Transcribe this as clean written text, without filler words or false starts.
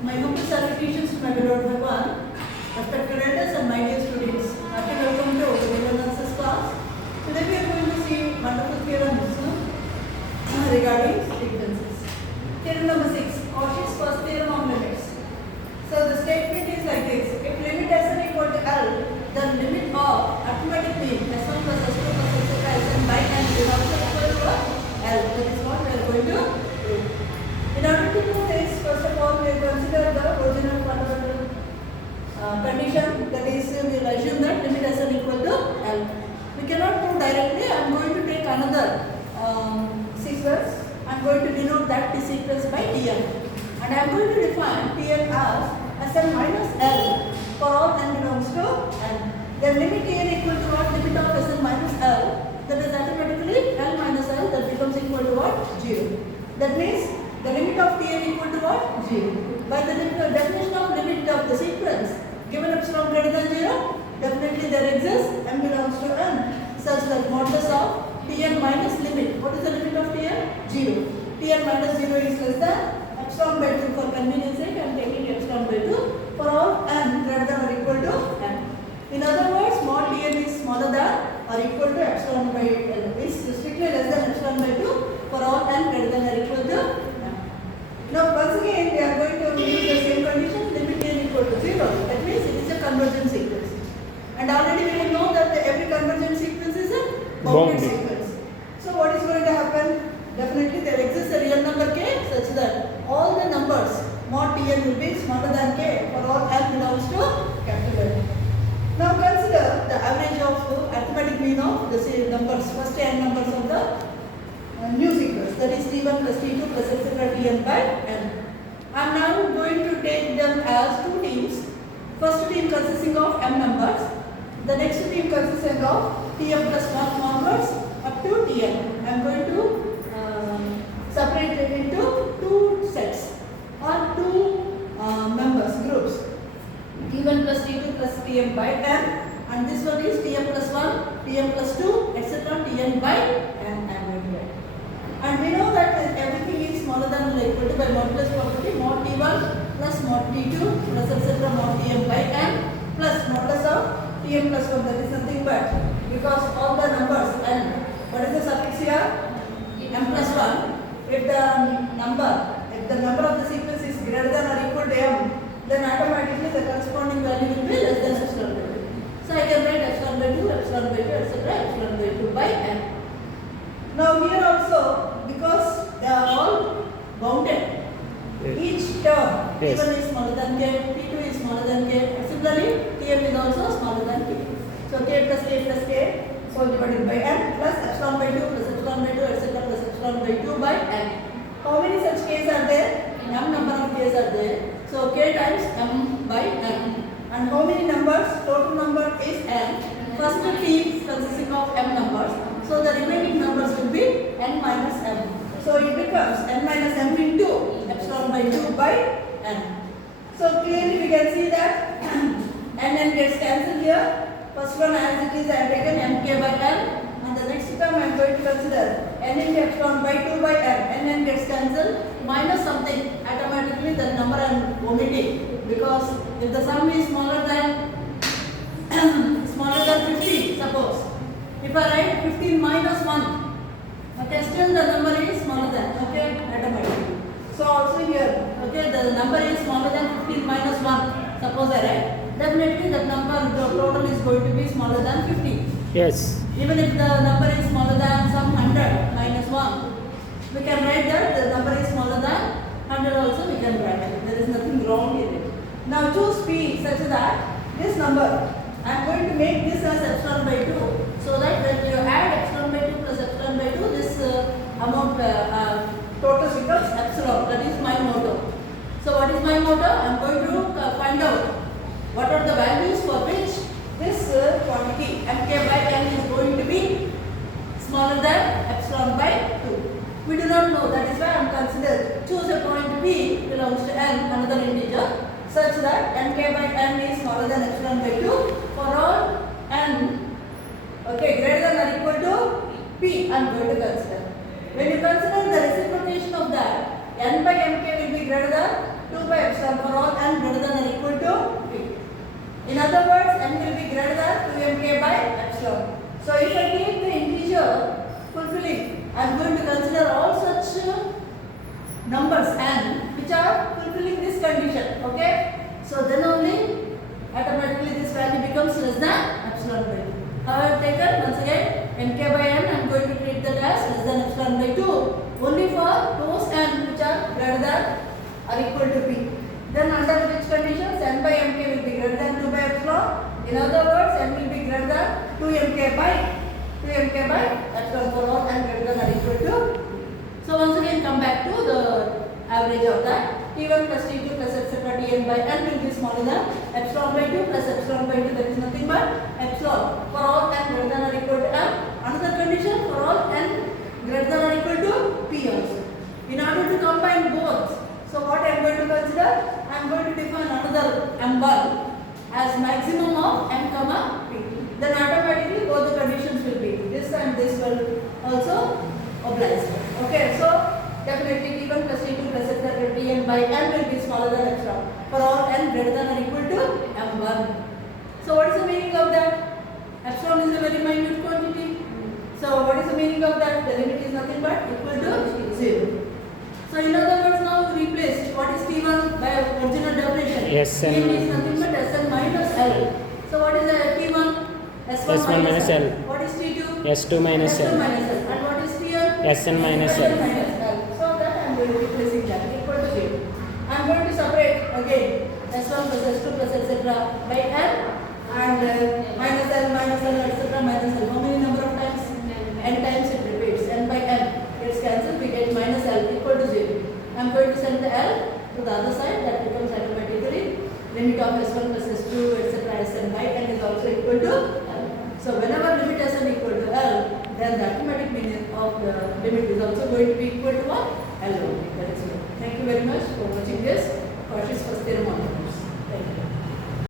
My humble salutations to my beloved Bhagwan, respected elders and my dear students. Happy welcome to the analysis class. Today we are going to see wonderful theorems regarding sequences. Theorem number 6, Cauchy's first theorem on limits. So the statement is like this: if limit Sn equal to L, then limit of arithmetic mean S1 plus S2 plus etc. Sn by n is also equal to L. That is what we are going to do. In order to do this, first of all, we will consider the original fundamental condition. That is, we will assume that limit Sn equal to L. We cannot do directly. I am going to take another sequence. I am going to denote that T sequence by Tn. And I am going to define Tn as Sn minus L for all n belongs to n. Then limit Tn equal to what? Limit of Sn minus L. That is automatically L minus L. That becomes equal to what? 0. That means the limit of Tn equal to what? 0. By the definition of limit of the sequence, given epsilon greater than 0, definitely there exists n belongs to n, such that modulus of Tn minus limit. What is the limit of Tn? 0. Tn minus 0 is less than epsilon by 2. For convenience sake, I am taking epsilon by 2 for all n greater than or equal to n. In other words, mod Tn is smaller than or equal to epsilon by n. Is strictly less than epsilon by 2 for all n greater than or equal to n. Now once again we are going to use the same condition, limit n equal to 0. That means it is a convergent sequence. And already we know that every convergent sequence is a bounded sequence. So what is going to happen? Definitely there exists a real number k such that all the numbers mod Tn will be smaller than k for all n belongs to capital N. Now consider the average of arithmetic mean of the same numbers, first n numbers of the new sequence, that is T1 plus T2 plus etc. Tn by n. I am now going to take them as two teams. First team consisting of m numbers, the next team consisting of Tm plus 1 onwards up to Tn. I am going to separate it into two sets or two members, groups. T1 plus T2 plus Tn by n, and this one is Tm plus 1, Tm plus 2 etc. Tn by n. And we know that everything is smaller than or equal to by modulus property, mod T1 plus mod T2 plus etc. mod Tn by n plus modulus of Tn plus 1. That is nothing but, because all the numbers n, what is the suffix here? M plus 1. If the number of the sequence is greater than or equal to m, then automatically the corresponding value will be less than epsilon by 2. So I can write epsilon by 2, epsilon by 2 etc. epsilon by 2 by n. Now here also, because they are all bounded, each term, T1 is smaller than k, T2 is smaller than k, similarly Tm is also smaller than k. So k plus k, so divided by n plus epsilon by 2 plus epsilon by 2 etc. plus epsilon by 2 by n. How many such k's are there? M number of k's are there. So k times m by n. And how many numbers? Total number is n. First team consisting of m numbers. So the remaining numbers will be n minus m. So it becomes n minus m into epsilon by 2 by n. So clearly we can see that n gets cancelled here. First one as it is I have taken mk by n, and the next term I am going to consider n into epsilon by 2 by n. n gets cancelled, minus something, automatically the number I am omitting, because if the sum is smaller than 50, suppose. If I write 15 minus 1, okay, still the number is smaller than, okay, automatically. So also here, okay, the number is smaller than 15 minus 1, suppose I write, definitely the number, the total is going to be smaller than 50. Yes. Even if the number is smaller than some 100 minus 1, we can write that the number is smaller than 100 also we can write it. There is nothing wrong in it. Now choose P such that this number, I am going to make this as epsilon by 2, so that when you add epsilon by 2 plus epsilon by 2, this amount total becomes epsilon. That is my motto. So what is my motto? I am going to find out what are the values for which this quantity mk by n is going to be smaller than epsilon by 2. We do not know, that is why I am considered choose a point p belongs to n, another integer, such that mk by n is smaller than epsilon by 2 for all n, okay, greater than or equal to p. I am going to consider. When you consider the reciprocation of that, n by mk will be greater than 2 by epsilon for epsilon. So if I take the integer fulfilling, I am going to consider all such numbers n which are fulfilling this condition. Okay. So then only automatically this value becomes less than epsilon by 2. I have taken once again nk by n. I am going to treat that as less than epsilon by 2 only for those n which are greater than or equal to p. Then under which conditions n by mk will be greater than 2 by epsilon. In other words, n will be greater than 2mk by epsilon for all n greater than or equal to. So once again come back to the average of that. T1 plus T2 plus etc. Tn by n will be smaller than epsilon by 2 plus epsilon by 2, that is nothing but epsilon for all n greater than or equal to m. Another condition for all n greater than or equal to p also. In order to combine both, so what I am going to consider? I am going to define another m1 as maximum of m comma p. Then automatically both the conditions will be this and this will also oblige. Okay, so definitely T1 plus T2 plus etc. Tn by n will be smaller than epsilon for all n greater than or equal to m1. So what is the meaning of that? Epsilon is a very minute quantity. So what is the meaning of that? The limit is nothing but equal to 0. So in other words, now replace what is T1 by original definition. Sn. T is nothing but Sn minus L. So what is the T1? S1 minus L. What is T2? S2 minus S2 L. minus L. And what is Tn? Sn minus Sn L. minus L. So that I am going to replacing that equal to 0. I am going to separate again S1 plus S2 plus etc. by L and minus L etc. minus L. How many number of times? N times it repeats. N by N gets cancelled. We get minus L equal to 0. I am going to send the L to the other side. That becomes automatically limit of S1 plus S2 etc. Sn by N is also equal to L. So whenever limit Sn equal to L, then the automatic meaning of the limit is also going to be equal to what? L only. That is it. Thank you very much for watching this.